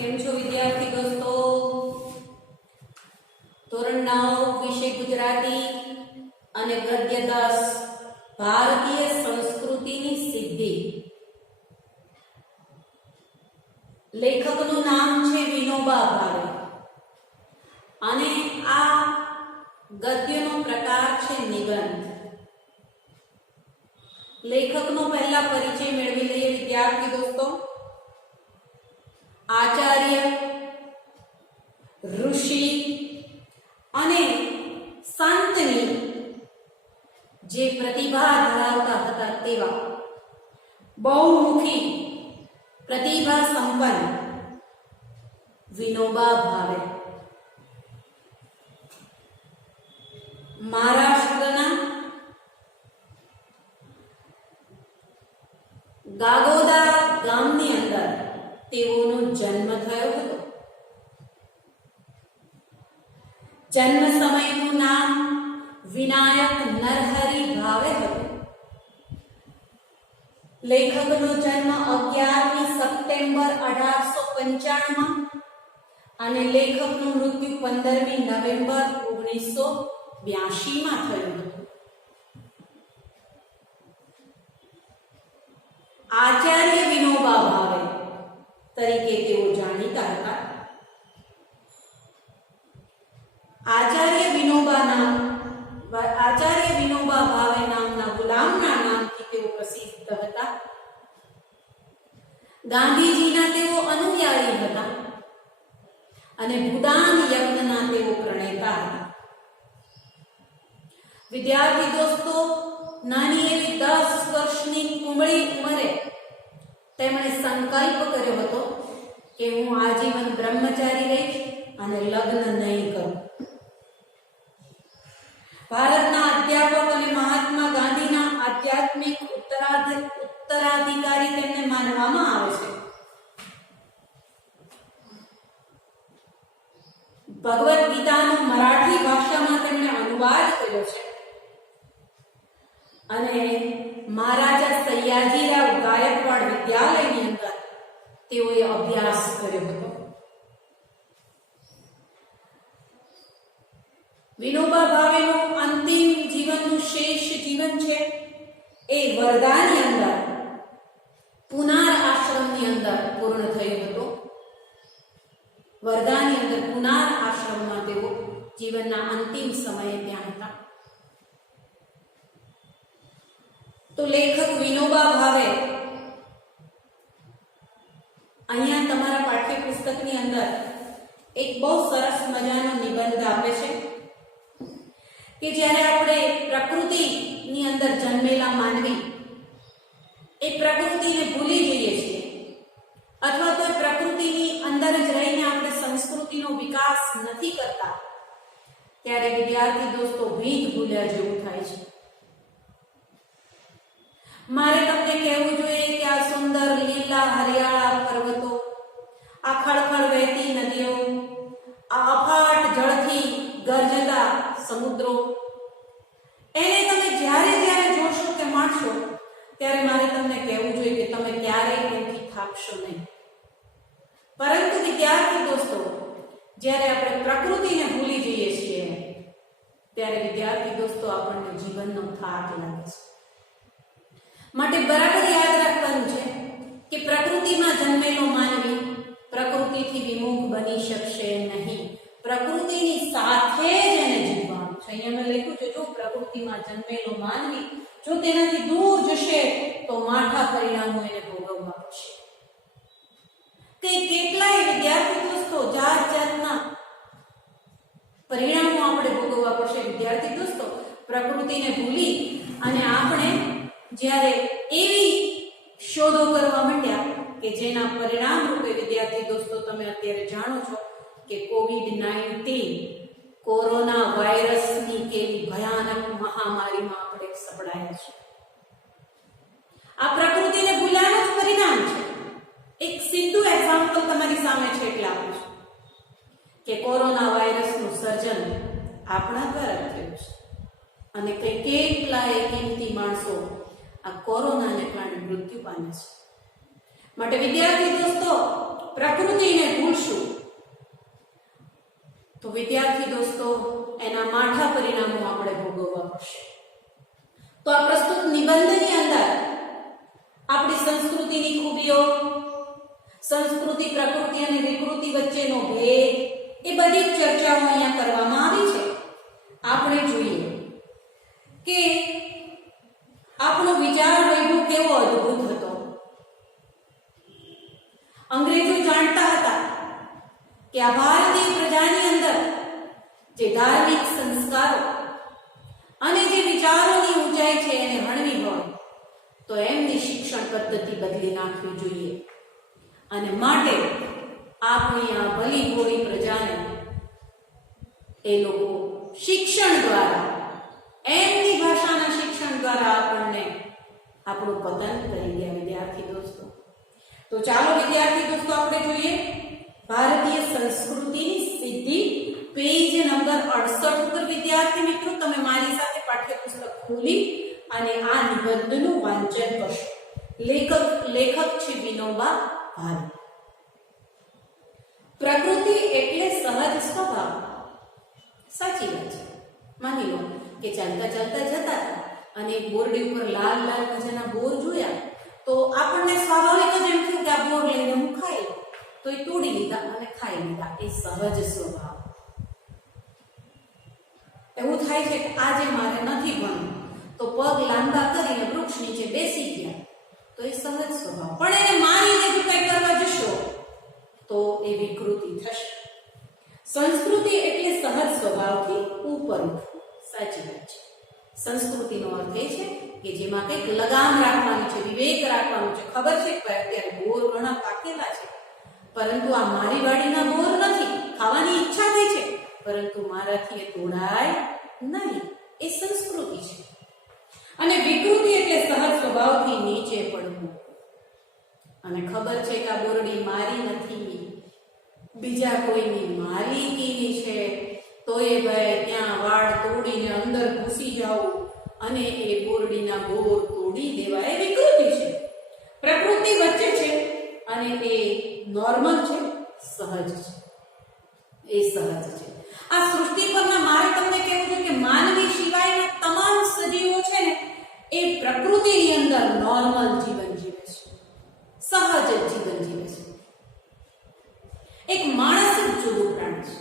કેમ છો વિદ્યાર્થી દોસ્તો? ધોરણ 9 વિષય ગુજરાતી અને ગદ્ય 10 ભારતીય સંસ્કૃતિની સિદ્ધિ. લેખકનું નામ છે વિનોબા ભાવે અને આ ગદ્યનો પ્રકાર છે નિબંધ. લેખકનો પહેલા પરિચય મેળવી લઈએ વિદ્યાર્થી દોસ્તો. આચાર્ય, ઋષિ અને સંતની જે પ્રતિભા ધરાવતા હતા તેવા બહુમુખી પ્રતિભા સંપન્ન વિનોબા ભાવે મહારાષ્ટ્રના ગાગોદા ગામની અંદર તેઓનો જન્મ થયો હતો. જન્મ સમયનું નામ વિનાયક નરહરી ભાવે હતું. લેખકનો જન્મ 11મી સપ્ટેમ્બર 1895 અને લેખકનું મૃત્યુ 15મી નવેમ્બર 1982 થયું હતું. આચાર્ય વિનોબા ભાવે તરીકે તેઓ જાણીતા હતા. આચાર્ય વિનોબા ભાવે નામના ગુલામના નામથી તેઓ પ્રસિદ્ધ હતા. ગાંધીજીના તેઓ અનુયાયી હતા અને ભૂદાન યજ્ઞના તેઓ પ્રણેતા હતા. વિદ્યાર્થી દોસ્તો, નાની એવી 10 વર્ષની કુમળી ઉંમરે તેમણે સંકલ્પ કર્યો હતો કે હું આજીવન બ્રહ્મચારી રહીશ અને લગ્ન નહીં કરું. ભારતના અધ્યાપક અને મહાત્મા ગાંધીના આધ્યાત્મિક ઉત્તરાધિકારી તેમને માનવામાં આવે છે. ભગવદ ગીતાનો મરાઠી ભાષામાં તેમણે અનુવાદ કર્યો છે અને મહારાજા સયાજીરાવ ગાયકવાડ વિદ્યાલયની અંદર તેઓએ અભ્યાસ કર્યો હતો. વિનોબા ભાવેનું અંતિમ જીવનનું શેષ જીવન છે એ વર્ધાની અંદર પુનાર આશ્રમની અંદર પૂર્ણ થયું હતું. વર્ધાની અંદર પુનાર આશ્રમમાં તેઓ જીવનના અંતિમ સમયે ત્યાં હતા. તો લેખક વિનોબા ભાવે અહીંયા તમારા પાઠ્યપુસ્તકની અંદર એક બહુ સરસ મજાનો નિબંધ આપે છે કે જ્યારે આપણે પ્રકૃતિની અંદર જન્મેલા માનવી એ પ્રકૃતિને ભૂલી જઈએ છીએ અથવા તો પ્રકૃતિની અંદર જ રહીને આપણે સંસ્કૃતિનો વિકાસ નથી કરતા, ત્યારે વિદ્યાર્થી દોસ્તો ભીત ભૂલ્યા જેવું થાય છે. મારે તમને કહેવું જોઈએ કે આ સુંદર લીલા હરિયાળા પર્વતો, આ ખળખળ વહેતી નદીઓ, આ અફાટ જળથી ગરજતા સમુદ્રો, એને તમે જ્યારે જોશો કે માણશો ત્યારે મારે તમને કહેવું જોઈએ કે તમે ક્યારેય એનાથી થાકશો નહીં. પરંતુ વિદ્યાર્થી દોસ્તો, જ્યારે આપણે પ્રકૃતિને ભૂલી જઈએ છીએ ત્યારે વિદ્યાર્થી દોસ્તો આપણને જીવનનો થાક લાગે છે. માટે બરાબર યાદ રાખવાનું છે કે પ્રકૃતિમાં જન્મેલો માનવી પ્રકૃતિથી વિમુખ બની શકશે નહીં. પ્રકૃતિની સાથે જ એને જીવવાનું છે. અહીંયા મેં લખ્યું છે, જો પ્રકૃતિમાં જન્મેલો માનવી જો તેનાથી દૂર જશે તો માઠા પરિણામો એને ભોગવવા પડશે. કેટલાય વિદ્યાર્થી દોસ્તો જાતના પરિણામો આપણે ભોગવવા પડશે. વિદ્યાર્થી દોસ્તો, પ્રકૃતિને ભૂલી અને આપણે જ્યારે એવી શોધો કરવા માંડ્યા કે જેના પરિણામ રૂપે વિદ્યાર્થી દોસ્તો તમે અત્યારે જાણો છો કે COVID-19 કોરોના વાયરસની કેવી ભયાનક મહામારીમાં આપણે સપડાયા છે. આ પ્રકૃતિને ભૂલ્યાનું જ પરિણામ છે. એક સીધું એક્ઝામ્પલ તમારી સામે છે એટલે આપું છું કે કોરોના વાયરસનું સર્જન આપણા દ્વારા થયું છે અને કેટલાય કિંમતી માણસો આ કોરોનાને કારણે મૃત્યુ પામે છે. માટે વિદ્યાર્થી દોસ્તો, પ્રકૃતિને ભૂલશું તો વિદ્યાર્થી દોસ્તો એના માઠા પરિણામો આપણે ભોગવવા પડશે. તો આ પ્રસ્તુત નિબંધની અંદર આપણી સંસ્કૃતિની ખૂબીઓ, સંસ્કૃતિ, પ્રકૃતિ અને વિકૃતિ વચ્ચેનો ભેદ, એ બધી ચર્ચાઓ અહીંયા કરવામાં આવી છે. આપણે જોઈએ કે આપણો વિચાર વૈભવ કેવો અદ્ભુત હતો. અંગ્રેજો જાણતા હતા કે આ ભારતીય પ્રજાની અંદર જે ધાર્મિક સંસ્કારો અને જે વિચારોની ઊંચાઈ છે એને હણવી હોય તો એમની શિક્ષણ પદ્ધતિ બદલી નાખવી જોઈએ. અને માટે આપણી આ ભલી ભોળી પ્રજાને એ લોકો શિક્ષણ દ્વારા, એમની ભાષાના શિક્ષણ દ્વારા આપણને આપણું પતન કરી ગયા વિદ્યાર્થી દોસ્તો. તો ચાલો વિદ્યાર્થી દોસ્તો આપણે જોઈએ ભારતીય સંસ્કૃતિની સિદ્ધિ, પેજ નંબર 68 ઉપર. વિદ્યાર્થી મિત્રો તમે મારી સાથે પાઠ્યપુસ્તક ખોલી અને આ નિબંધનું વાંચન કરશો. લેખક છે વિનોબા ભાવે. પ્રકૃતિ એટલે સહજ સ્વભાવ. સાચી વાત છે. માની લો કે ચાલતા ચાલતા જતા હતા અને એક બોરડી ઉપર લાલ લાલ મજાના બોર જોયા તો આપણને સ્વાભાવિક જ એમ થયું કે આ બોર લઈને હું ખાઈ લઉં. તો એ તોડી લીધા અને ખાઈ લીધા. એ સહજ સ્વભાવ. એવું થાય છે કે આજે મારે નથી ભણવું તો પગ લાંબા કરીને વૃક્ષ નીચે બેસી ગયા તો એ સહજ સ્વભાવ. પણ એને મારીને જો કંઈ કરવા જશો તો એ વિકૃતિ થશે. સંસ્કૃતિ એટલે સહજ સ્વભાવથી ઉપર ઉઠવું. સાચી વાત છે. સંસ્કૃતિનો અર્થ એ છે કે જેમાં કંઈક લગામ રાખવાની છે, વિવેક રાખવાનું છે. ખબર છે કે અત્યારે બોર ઘણા પાકેલા છે પરંતુ આ મારી વાડીના બોર નથી. ખાવાની ઈચ્છા થઈ છે પરંતુ મારાથી એ તોડાય નહીં. એ સંસ્કૃતિ છે. અને વિકૃતિ એટલે સહજ સ્વભાવથી નીચે પડવું. અને ખબર છે કે આ બોરડી મારી નથી, બીજા કોઈની માલિકીની છે, તો એ ભાઈ ત્યાં વાડ તોડીને અંદર ઘૂસી જાવ અને એ બોરડીના બોર તોડી દેવા, એ વિકૃતિ છે. પ્રકૃતિ વચ્ચે છે અને એ નોર્મલ છે, સહજ છે. એ સહજ છે. આ સૃષ્ટિ પરના મારે તમને કહેવું છે કે માનવી સિવાયના તમામ સજીવો છે ને એ પ્રકૃતિની અંદર નોર્મલ જીવન જીવે છે, સહજ જીવન જીવે છે. એક માણસ જ જુદું પ્રાણી છે.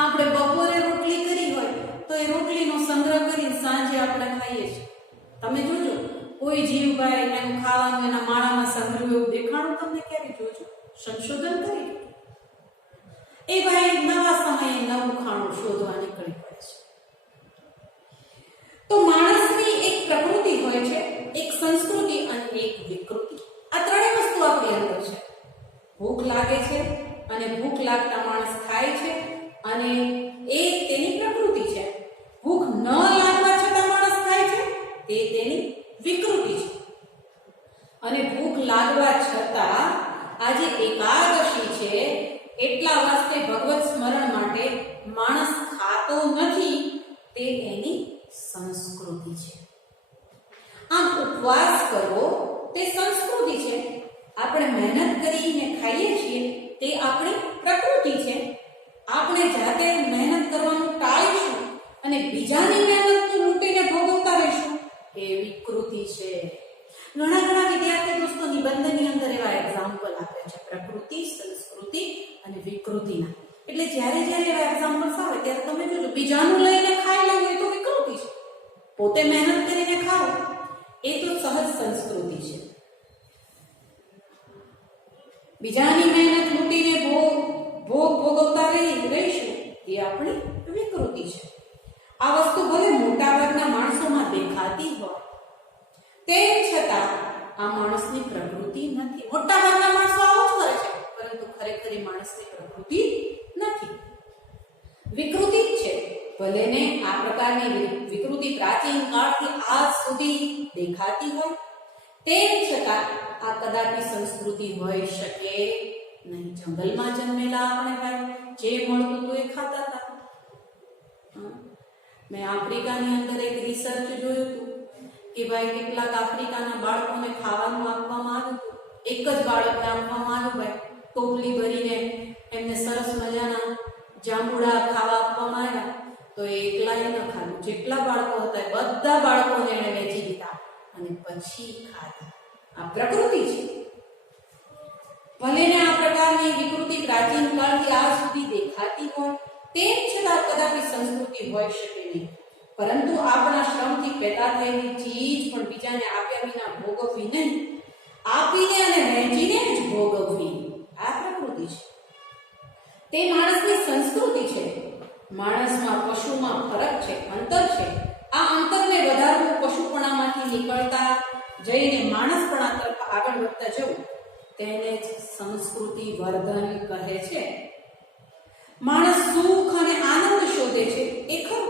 આપણે બપોરે રોટલી કરી હોય તો એ રોટલીનો સંગ્રહ કરીને સાંજે આપણે ખાઈએ છીએ. તમે જોજો કોઈ જીવભાઈ એનું ખાવાનું એના માળામાં સંગ્રહ એવું દેખાણું તમને ક્યારે જોજો? સંશોધન કરી એ ભાઈ નવા સમયે નવું ખાણું શોધવા નીકળી પડે છે. તો માણસની એક પ્રકૃતિ હોય છે, એક સંસ્કૃતિ અને એક વિકૃતિ. આ ત્રણેય વસ્તુ આપણી અંદર છે. ભૂખ લાગે છે અને ભૂખ લાગતા માણસ ખાય છે અને એ તેની પ્રકૃતિ છે. ભૂખ ન લાગવા છતાં માણસ ખાય છે તે તેની વિકૃતિ છે. અને ભૂખ લાગવા છતાં આજે એકાદશી છે એટલા વાસ્તે ભગવત સ્મરણ માટે માણસ ખાતો નથી, તે એની સંસ્કૃતિ છે. આમ ઉપવાસ કરવો તે સંસ્કૃતિ છે. આપણે મહેનત કરીને ખાઈએ છીએ તે આપણી પ્રકૃતિ છે. આપણે જાતે મહેનત કરવાનું ટાળીશું અને બીજાની મહેનતને લૂંટીને ભોગવતા રહીશું, એ વિકૃતિ છે. ઘણા વિદ્યાર્થી દોસ્તો નિબંધની અંદર એવા એક્ઝામ્પલ આપે છે પ્રકૃતિ, સંસ્કૃતિ અને વિકૃતિના. એટલે જ્યારે એવા એક્ઝામ્પલ્સ આવે ત્યારે તમે જોજો બીજાનું લઈને ખાઈ લેવું એ તો વિકૃતિ છે. પોતે મહેનત કરીને ખાઓ એ તો સહજ સંસ્કૃતિ છે. બીજાની મહેનત લૂંટીને ભોગ ભોગવતા રહીશું એ આપણી વિકૃતિ છે. આ વસ્તુ ભલે મોટાભાગના માણસોમાં દેખાતી હોય તેમ છતાં આ માણસની પ્રકૃતિ નથી. મોટાભાગના માણસો આવું જ કરે છે પરંતુ ખરેખર એ માણસની પ્રકૃતિ નથી, વિકૃતિ જ છે. ભલે ને આ પ્રકારની વિકૃતિ પ્રાચીન કાળથી આજ સુધી દેખાતી હોય તેમ છતાં આ કદાપી સંસ્કૃતિ હોઈ શકે નહીં. જંગલમાં જન્મેલા આપણે ભાઈ જે મળતું હતું એ ખાતા હતા. મેં આફ્રિકાની અંદર એક રિસર્ચ જોયું હતું કે ભાઈ કેટલાક આફ્રિકાના બાળકોને ખાવાનું આપવામાં આવ્યું હતું એક જ બાળકને આપવામાં આવ્યું ભાઈ, ટોપલી ભરીને એમને સરસ મજાના જાંબુડા ખાવા આપવામાં આવ્યા, તો એ એકલાએ ન ખાધું, જેટલા બાળકો હતા બધા બાળકોને એણે વેચી દીધા અને પછી ખાધા. આ પ્રકૃતિ છે. ભલે ને આ પ્રકારની વિકૃતિ પ્રાચીન કાળથી આજ સુધી દેખાતી હોય, તેમ છતાં કદાપી સંસ્કૃતિ હોઈ શકે નહીં. પરંતુ આપણા શ્રમથી પેદા થયેલી ચીજ પણ બીજાને આપ્યા વિના ભોગવવી નહીં, આપીને અને વહેંચીને જ ભોગવવી. આ પ્રકૃતિ છે. તે માણસની સંસ્કૃતિ છે. માણસમાં પશુમાં ફરક છે, અંતર છે. આ અંતરને વધારવું, પશુપણામાંથી નીકળતા જઈને માણસપણા તરફ આગળ વધતા જવું, તેને જ સંસ્કૃતિ વર્ધન કહે છે. માણસ સુખ અને આનંદ શોધે છે એ ખરું,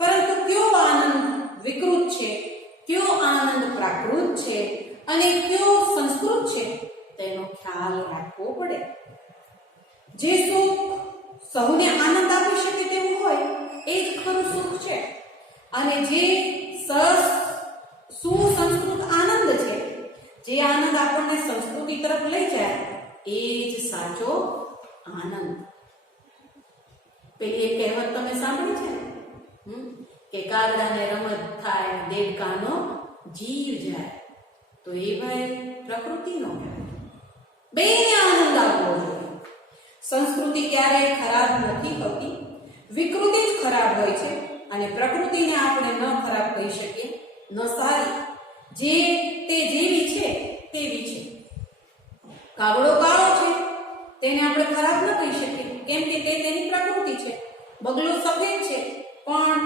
પરંતુ કયો આનંદ વિકૃત છે, કયો આનંદ પ્રાકૃત છે અને કયો સંસ્કૃત છે, તેનો ખ્યાલ રાખવો પડે. જે સુખ સૌને આનંદ આપી શકે તેવું હોય એ જ ખરું સુખ છે, અને જે સુસંસ્કૃત આનંદ છે, જે આનંદ આપણને સંસ્કૃતિ તરફ લઈ જાય, એ જ સાચો આનંદ. પેલી એક કહેવત તમે સાંભળી છે કે કાગડાને રમત થાય, દેડકાનો જીવ જાય. તો એ ભાઈ પ્રકૃતિનો બેને આનંદ આવવો જોઈએ. સંસ્કૃતિ ક્યારેય ખરાબ નથી હોતી, વિકૃતિ જ ખરાબ હોય છે. અને પ્રકૃતિને આપણે ન ખરાબ કહી શકીએ, ન સારી. જે તે જેવી છે તેવી છે. કાગડો કાળો છે, તેને આપણે ખરાબ ન કહી શકીએ, કેમ કે તે તેની પ્રકૃતિ છે. બગલો સફેદ છે, પણ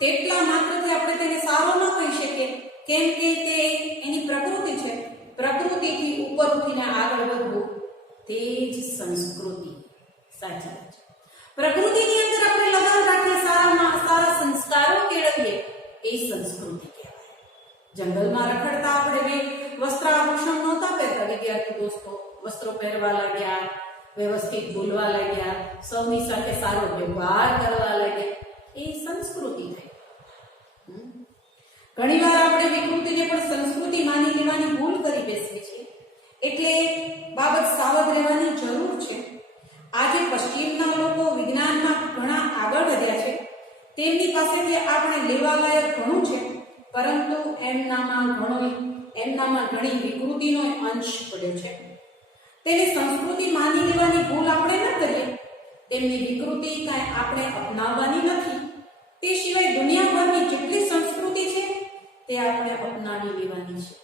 તેટલા માત્રથી આપણે તેને સારો ન કહી શકીએ, કેમ કે તે એની પ્રકૃતિ છે. પ્રકૃતિથી ઉપર ઉઠીને આગળ વધવું, તે જ સંસ્કૃતિ. સાચી વાત છે. પ્રકૃતિની અંદર આપણે લગામ રાખીએ, સારામાં સારા સંસ્કારો કેળવીએ, એ સંસ્કૃતિ કહેવાય. જંગલમાં રખડતા આપણે વસ્ત્રાભૂષણ નહોતા પહેરતા, વિદ્યાર્થી દોસ્તો વસ્ત્રો પહેરવા લાગ્યા, વ્યવસ્થિત બોલવા લાગ્યા, સૌની સાથે સારો વ્યવહાર કરવા લાગ્યા, એ સંસ્કૃતિ થઈ. ઘણીવાર આપણે વિકૃતિને પણ સંસ્કૃતિ માની લેવાની ભૂલ કરી બેસીએ છીએ, એટલે બાબત સાવધ રહેવાની જરૂર છે. આજે પશ્ચિમના લોકો વિજ્ઞાનમાં ઘણા આગળ વધ્યા છે, તેમની પાસેથી આપણે લેવાલાયક ઘણું છે, પરંતુ એમનામાં ઘણી વિકૃતિનો અંશ પડ્યો છે. તેની સંસ્કૃતિ માની લેવાની ભૂલ આપણે ન કરીએ. તેમની વિકૃતિ કાંઈ આપણે અપનાવવાની નથી. તે સિવાય દુનિયાભરની જેટલી સંસ્કૃતિ છે તે આપણે અપનાવી લેવાની છે.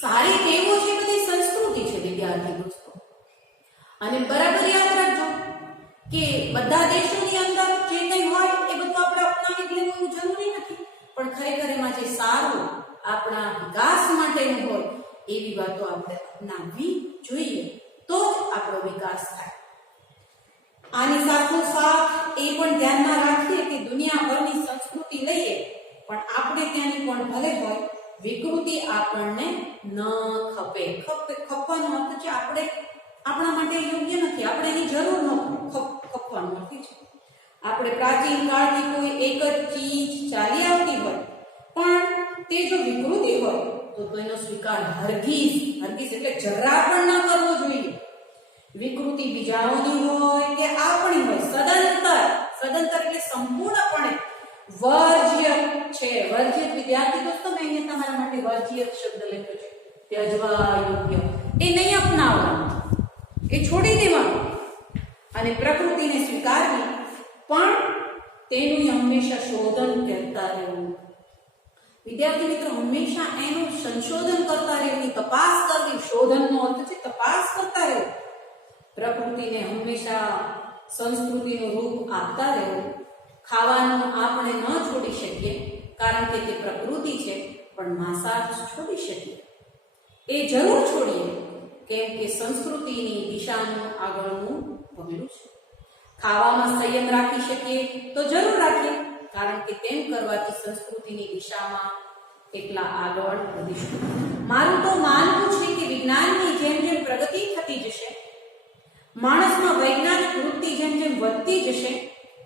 સારી ટેવો છે બધી સંસ્કૃતિ છે વિદ્યાર્થી દોસ્તો. અને બરાબર યાદ રાખજો કે બધા દેશોની અંદર જે કંઈ હોય એ બધું આપણે અપનાવી લેવું જરૂરી નથી, પણ ખરેખર એમાં જે સારું આપણા વિકાસ માટેનું હોય એવી વાતો આપણે અપનાવવી જોઈએ, તો જ આપણો વિકાસ થાય. આની સાથોસાથ એ પણ ધ્યાનમાં રાખીએ કે દુનિયાભરની સંસ્કૃતિ લઈએ, પણ આપણે ત્યાંની પણ ભલે હોય, વિકૃતિ આપણને ન ખપે. ખપવાનો અર્થ છે આપણે આપણા માટે યોગ્ય નથી, આપણે એની જરૂર ન ખપવાનું નથી છે. આપણે પ્રાચીન કાળથી કોઈ એક જ ચીજ ચાલી આવતી હોય, પણ તે જો વિકૃતિ હોય તો એનો સ્વીકાર હરગીઝ એટલે જરા પણ ન કરવો જોઈએ. વિકૃતિ બીજાઓની હોય કે આપણી હોય, સદંતર એટલે સંપૂર્ણપણે વર્જ્ય છે. વર્જિત વિદ્યાર્થી દોસ્તો, મેં અહીંયા તમારા માટે વર્જિત શબ્દ લખ્યો છે, ત્યજવા યોગ્ય. એ નહીં અપનાવવાનું, એ છોડી દેવાનું અને પ્રકૃતિને સ્વીકારવી, પણ તેનું હંમેશા શોધન કરતા રહેવું. વિદ્યાર્થી મિત્રો, હંમેશા એનું સંશોધન કરતા રહેવું, તપાસ કરવી. શોધનનો અર્થ છે તપાસ કરતા રહેવું. પ્રકૃતિને હંમેશા સંસ્કૃતિનું રૂપ આપતા રહેવું. ખાવાનું આપણે ન છોડી શકીએ, કારણ કે તે પ્રકૃતિ છે, પણ માંસાહાર છોડી શકીએ. એ જરૂર છોડીએ, કેમ કે સંસ્કૃતિની દિશાનું આગળનું પગલું છે. ખાવામાં સંયમ રાખી શકીએ તો જરૂર રાખીએ, કારણ કે તેમ કરવાથી સંસ્કૃતિની દિશામાં એટલા આગળ વધીશું. મારું તો માનવું છે કે વિજ્ઞાનની જેમ જેમ પ્રગતિ થતી જશે, માણસમાં વૈજ્ઞાનિક વૃત્તિ જેમ જેમ વધતી જશે,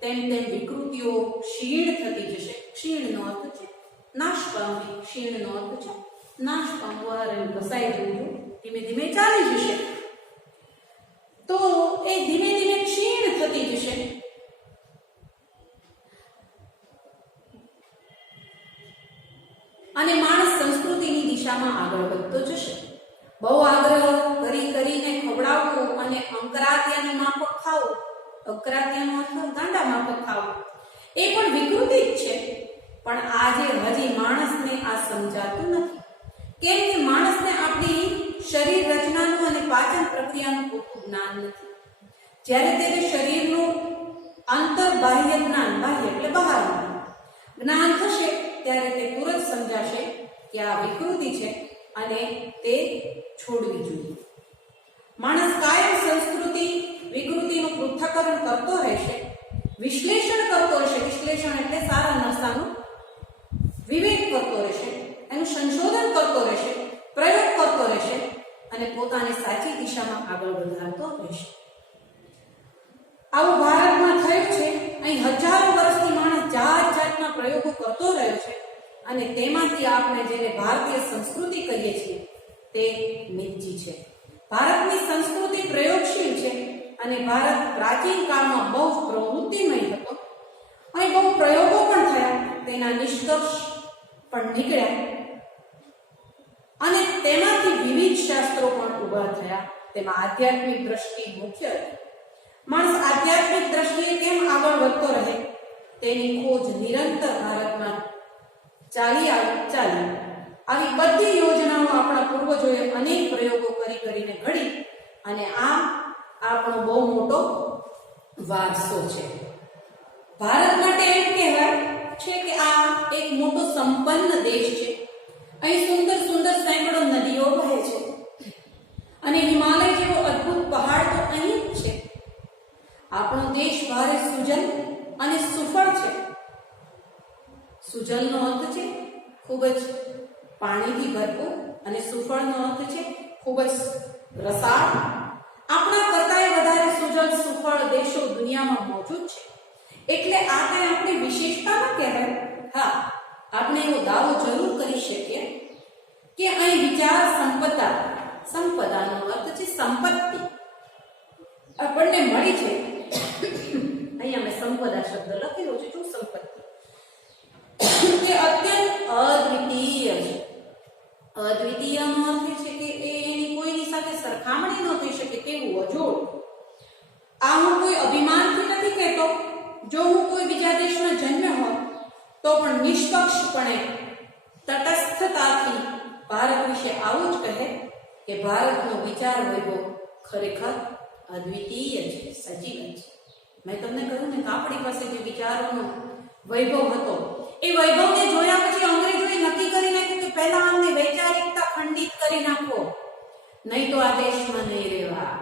તેમ તેમ વિકૃતિઓ ક્ષીણ થતી જશે. ક્ષીણનો અર્થ છે નાશ પામવી, ક્ષીણનો અર્થ છે નાશ પામવા અને ઘસાઈ જવું, ધીમે ધીમે ચાલી જશે, તો એ ધીમે ધીમે ક્ષીણ થતી જશે. અને માણસ સંસ્કૃતિની દિશામાં આગળ વધતો જશે. બહુ આગ્રહ કરીને ખવડાવવું અને અંકરાત્યાની માફક ખાવું, અંકરાત્યાનો અર્થ ગાંડા માફક ખાવું, એ પણ વિકૃતિ જ છે. પણ આજે હજી માણસને આ સમજાતું નથી. કેમ કે માણસને આપણી શરીર રચનાનું અને પાચન પ્રક્રિયાનું પૂરતું જ્ઞાન નથી. જ્યારે તેને શરીરનું આંતર બાહ્ય જ્ઞાન, બાહ્ય એટલે બહારનું જ્ઞાન થશે, ત્યારે તે તુરંત સમજાશે કે આ વિકૃતિ છે અને તે છોડવી જોઈએ. માણસ કાયમ સંસ્કૃતિ વિકૃતિનું પૃથ્થકરણ કરતો રહેશે, વિશ્લેષણ કરતો રહેશે. વિશ્લેષણ એટલે સારા નરસાનું વિવેક કરતો રહેશે, એનું સંશોધન કરતો રહેશે, પ્રયોગ કરતો રહેશે અને પોતાને સાચી દિશામાં આગળ વધારતો રહેશે. આવું ભારતમાં થયું છે. અહીં હજારો વર્ષથી માણસ જાત જાતના પ્રયોગો કરતો રહ્યો છે અને તેમાંથી આપણે જેને ભારતીય સંસ્કૃતિ કહીએ છીએ તે નિજી છે. ભારતની સંસ્કૃતિ પ્રયોગશીલ છે અને ભારત પ્રાચીન કાળમાં બહુ પ્રવૃત્તિમય હતો. અહીં બહુ પ્રયોગો પણ થયા, તેના નિષ્કર્ષ પણ નીકળ્યા અને તેમાંથી વિવિધ શાસ્ત્રો પણ ઉભા થયા. તેમાં આધ્યાત્મિક દ્રષ્ટિ મુખ્ય હતી. માણસ આધ્યાત્મિક દ્રષ્ટિએ કેમ આગળ વધતો રહે તેની ખોજ નિરંતર ભારતમાં ચાલી. આવી બધી યોજનાઓ આપણા પૂર્વજોએ અનેક પ્રયોગો કરીને ઘડી અને આ આપણો બહુ મોટો વારસો છે. ભારત માટે એમ કહેવાય છે કે આ એક મોટો સંપન્ન દેશ છે. અહીં સુંદર સુંદર સેંકડો નદીઓ વહે છે અને હિમાલય જેવો અદ્ભુત પહાડ તો અહીં જ છે. આપણો દેશ ભારે સુજલ અને સુફળ છે. સુજલનો અર્થ છે ખૂબ જ પાણીથી ભરપૂર અને સુફળનો અર્થ છે ખૂબ જ રસાળ. આપણા કરતાંય વધારે સુજલ સુફળ દેશો દુનિયામાં મોજૂદ છે. એટલે આ કંઈ આપણી વિશેષતા ન કહેવાય. હા, આપણે એવો દાવો જરૂર કરી શકીએ કે અહીં વિચાર સંપદાનો અર્થ છે સંપત્તિ, આપણને મળી છે. અહીંયા મેં સંપદા શબ્દ લખેલો છે. શું સંપત્તિ? તે અત્યંત અદ્વિતીય છે. અદ્વિતીયનો અર્થ છે કે એની કોઈની સાથે સરખામણી ન થઈ શકે તેવું અજોડ. આ હું કોઈ અભિમાનથી નથી કહેતો. જો હું કોઈ બીજા દેશમાં જન્મ્યો હોત તો પણ નિષ્પક્ષપણે તટસ્થતાથી ભારત વિશે આવું જ કહે કે ભારતનો વિચાર વૈભવ ખરેખર અદ્વિતીય છે, સજીવન છે. મેં તમને કહ્યું ને, આપણી પાસે જે વિચારોનો વૈભવ હતો એ વૈભવને જોયા પછી અંગ્રેજોએ નક્કી કરી નાખ્યું કે પહેલા અમને વૈચારિકતા ખંડિત કરી નાખો, નહીં તો આ દેશમાં નહીં રહેવા.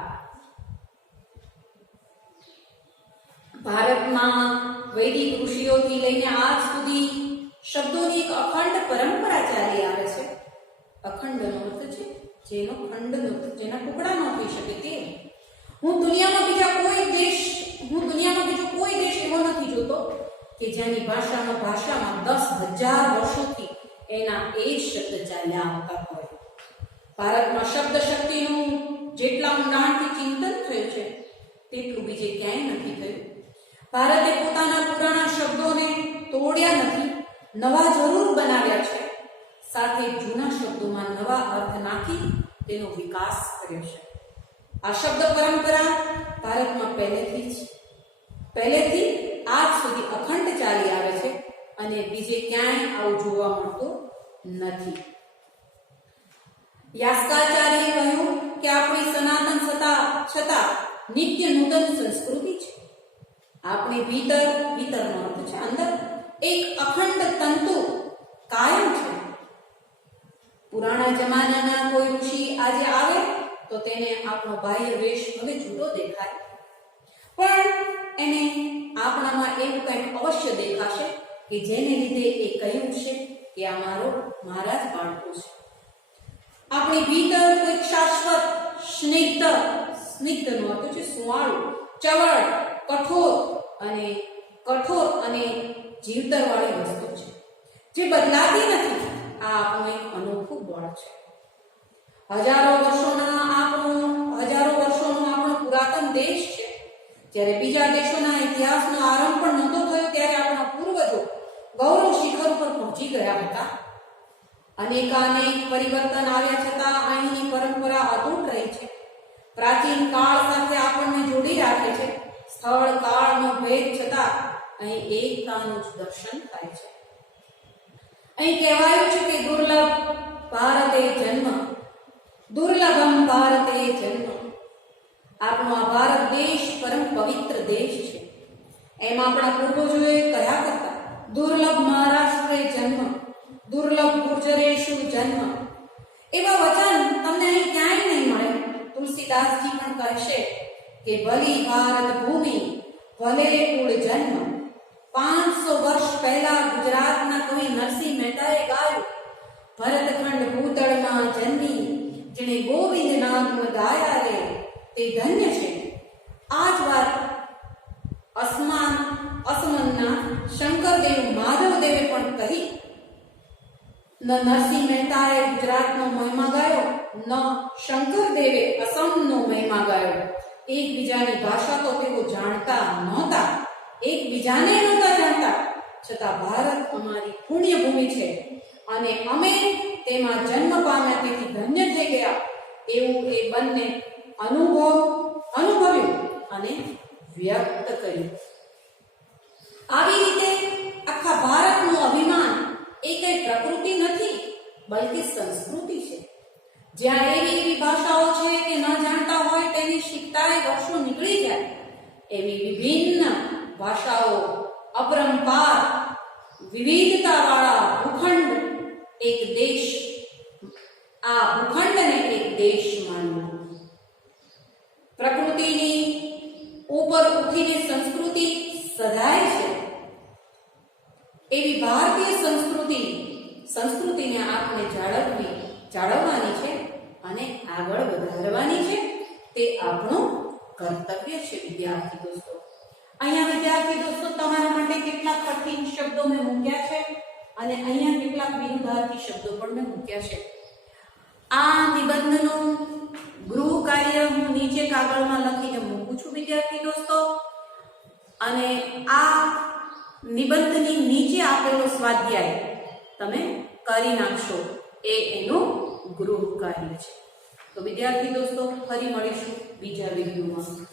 ભારતમાં વૈદિક ઋષિઓથી લઈને આજ સુધી શબ્દોની એક અખંડ પરંપરા ચાલી આવે છે. અખંડનો અર્થ છે જેનો ખંડ જેના ટુકડા ન થઈ શકે તે. હું દુનિયામાં બીજો કોઈ દેશ એવો નથી જોતો કે જેની ભાષામાં 10,000 વર્ષોથી એના એ જ શબ્દ ચાલ્યા આવતા હોય. ભારતમાં શબ્દ શક્તિનું જેટલા ઊંડાણથી ચિંતન થયું છે તેટલું બીજે ક્યાંય નથી થયું. ભારતે પોતાના પુરાણા શબ્દોને તોડ્યા નથી, નવા જરૂર બનાવ્યા છે. સાથે જૂના શબ્દોમાં નવા અર્થ નાખી તેનો વિકાસ કર્યો છે. આ શબ્દ પરંપરા ભારતમાં પહેલેથી આજ સુધી અખંડ ચાલી આવે છે અને બીજે ક્યાંય આવું જોવા મળતું નથી. યાસ્કાચાર્યે કહ્યું કે આપણી સનાતન છતાં નિત્ય નૂતન સંસ્કૃતિ છે. આપણી ભીતરનો અર્થ છે અંદર, એક અખંડ તંતુ કાયમ છે. પુરાણા જમાનાના કોઈ ઋષિ આજે આવે તો તેને આપણો બાહ્ય વેશ હવે જુદો દેખાય, પણ એને આપણામાં એવું કંઈક અવશ્ય દેખાશે કે જેને લીધે એ કહ્યું છે કે આ મારા જ બાળકો છે. આપણી ભીતર એક શાશ્વત સ્નિગ્ધનો અર્થ છે સુવાળું, ચવળ, કઠોર અને જીવતરવાળી વસ્તુ છે જે બદલાતી નથી. આ આપણું એક અનોખું બળ છે. હજારો વર્ષોનો આપણો પુરાતન દેશ છે. જ્યારે બીજા દેશોના ઇતિહાસનો આરંભ પણ નહોતો થયો ત્યારે આપણા પૂર્વજો ગૌરવ શિખર ઉપર પહોંચી ગયા હતા. અનેકાનેક પરિવર્તન આવ્યા છતાં અહીંની પરંપરા અતૂટ રહી છે. પ્રાચીન કાળ સાથે આપણને જોડી રાખે છે. સ્થળ કાળનો ભેદ છતાં અહીં એકતાનું જ દર્શન થાય છે. અહીં કહેવાયું છે કે દુર્લભમ ભારતે જન્મ. આપણો આ ભારત દેશ પરમ પવિત્ર દેશ છે. એમ આપણા પૂર્વજોએ કહ્યા કરતા દુર્લભ મહારાષ્ટ્રે જન્મ, દુર્લભ ગુર્જરેશુ જન્મ. એવા વચન તમને અહીં ક્યાંય નહીં મળે. તુલસીદાસજી પણ કહેશે કે ભલી ભારત ભૂમિ ભલે કુળ જન્મ. 500 વર્ષ પહેલા ગુજરાતના કવિ નરસિંહ મહેતાએ ગાયું, ભરતખંડ ભૂતળમાં જન્મી જેણે ગોવિંદના ગુણ ગાયા રે તે ધન્ય છે. આ જ વાત અસમનના શંકરદેવ માધવદેવે પણ કહી. ન નરસિંહ મહેતાએ ગુજરાતનો મહિમા ગાયો, ન શંકરદેવે અસમનો મહિમા ગાયો. એકબીજાની ભાષા તો તેઓ જાણતા નહોતા, એકબીજાને નહોતા જાણતા, છતાં ભારત અમારી પુણ્યભૂમિ છે અને અમે તેમાં જન્મ પામ્યા તેથી ધન્ય થઈ ગયા એવું એ બંને અનુભવ્યું અને વ્યક્ત કર્યું. આવી રીતે આખા ભારતનું અભિમાન એ કઈ પ્રકૃતિ નથી, બલ્કિ સંસ્કૃતિ છે. જ્યાં એવી ભાષાઓ છે કે ન જાણતા હોય તેની શીખતાય વર્ષો નીકળી જાય, એવી વિભિન્ન ભાષાઓ, અપરંપાર વિવિધતાવાળા ભૂખંડ એક દેશ, આ ભૂખંડને એક દેશ માનવું. પ્રકૃતિની ઉપર ઉઠીને સંસ્કૃતિ સધાય છે એવી ભારતીય સંસ્કૃતિને આપણે જાળવવાની છે અને આગળ વધારવાની છે. તે આપણું કર્તવ્ય છે. વિદ્યાર્થી દોસ્તો, અહીંયા વિદ્યાર્થી દોસ્તો તમારા માટે કેટલાક કઠિન શબ્દો મેં મૂક્યા છે અને અહીંયા કેટલાક વિરુદ્ધાર્થી શબ્દો પણ મેં મૂક્યા છે. આ નિબંધનું ગૃહ કાર્ય હું નીચે કાગળમાં લખીને મૂકું છું વિદ્યાર્થી દોસ્તો, અને આ નિબંધની નીચે આપેલો સ્વાધ્યાય તમે કરી નાખશો. એ એનું ગૃહ કાર્ય છે. તો વિદ્યાર્થી દોસ્તો, ફરી મળીશું બીજા વિડીયોમાં.